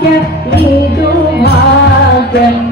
Get me, me Thank you.